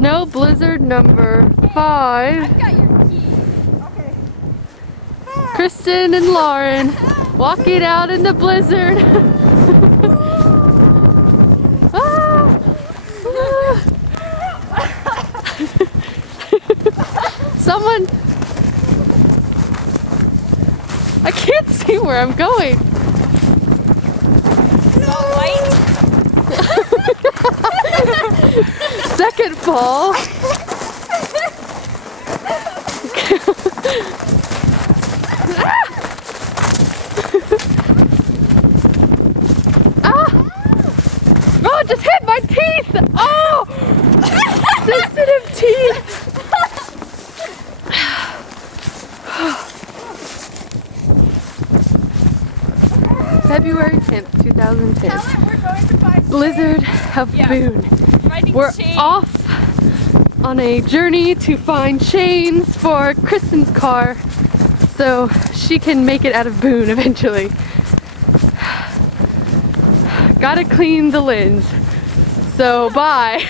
No blizzard number 5. I've got your key. Okay. Kristen and Lauren walking out in the blizzard. Ah! Someone... I can't see where I'm going. White. Second fall. Ah! Oh, it just hit my teeth! Oh! Sensitive teeth! February 10th, 2010. We're going to find Blizzard of Boone. We're off on a journey to find chains for Kristen's car so she can make it out of Boone eventually. Gotta clean the lens. So bye.